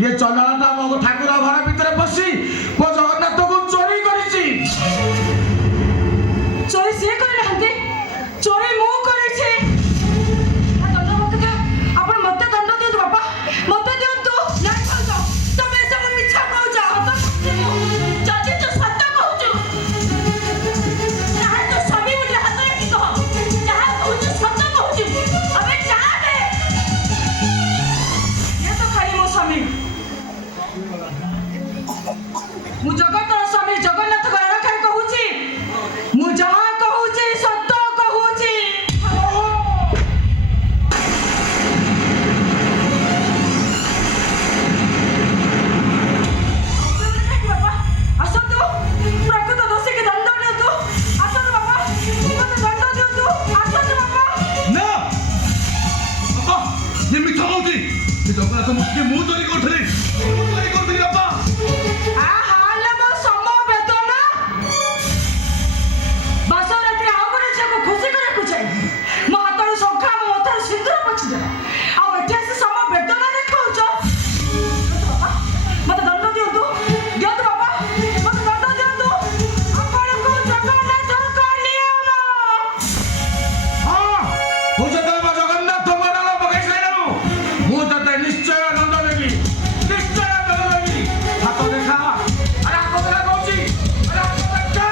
ये चंडालटा मो ठाकुर घर भितर पशि मो जगन्नाथ को चोरी करिछि। चोरी से करे नहंती, चोरी मु करिछि। दंड मत दियो, आपण मते दंड दियो बाबा, मते दियो तू। नहीं कहतो, तमे सब मिछा कहउछ। जजी तो सत्य कहउछ। चाहे तो सभी उठे हाथ रे की कह, चाहे कहउछ सत्य कहउछ। अबे जा दे। ये तो खाली मो स्वामी, मु जगतर स्वामी जगन्नाथ घर रखा कहउछि। मु जहाँ कहूची सत्य कहूची। बाबा आसतु, प्रकृत दोषी के दंड दियंतु। आसतु बाबा, मते दंड दियंतु। आसतु बाबा। ना बाबा ये मिठा होती ये जगन्नाथ मुझे मुंह चोरी करथली, मुंह चोरी करथली बाबा। आ हाल मो समवेदना बासरात्रि आमरे छको खुशी करे कुछै। मो हातरो संखा मो मथर सिंदूर पछि दे। आ एठे से समवेदना देखाउछ। बाबा मते दंड दियंतु, दियंतु बाबा, मते दंड दियंतु। आपनको जगन्नाथ का नियम। हाँ हो जते बा जगन्नाथ मनाला पकाई साइलानु मु तते निश्चय दंड देबी, निश्चय दंड देबी। हाथ देखा, अरे हाथ देखा कहूची, अरे हाथ देखा।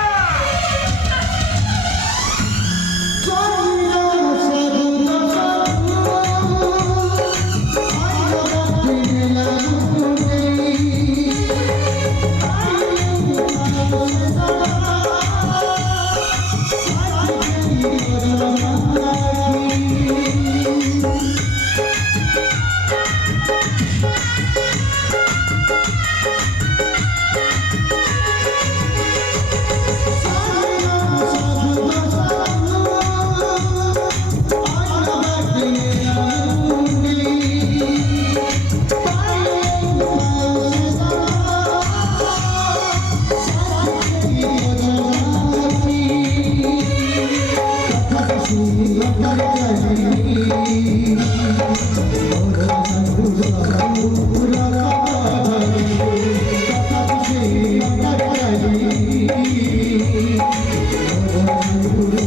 Thank you.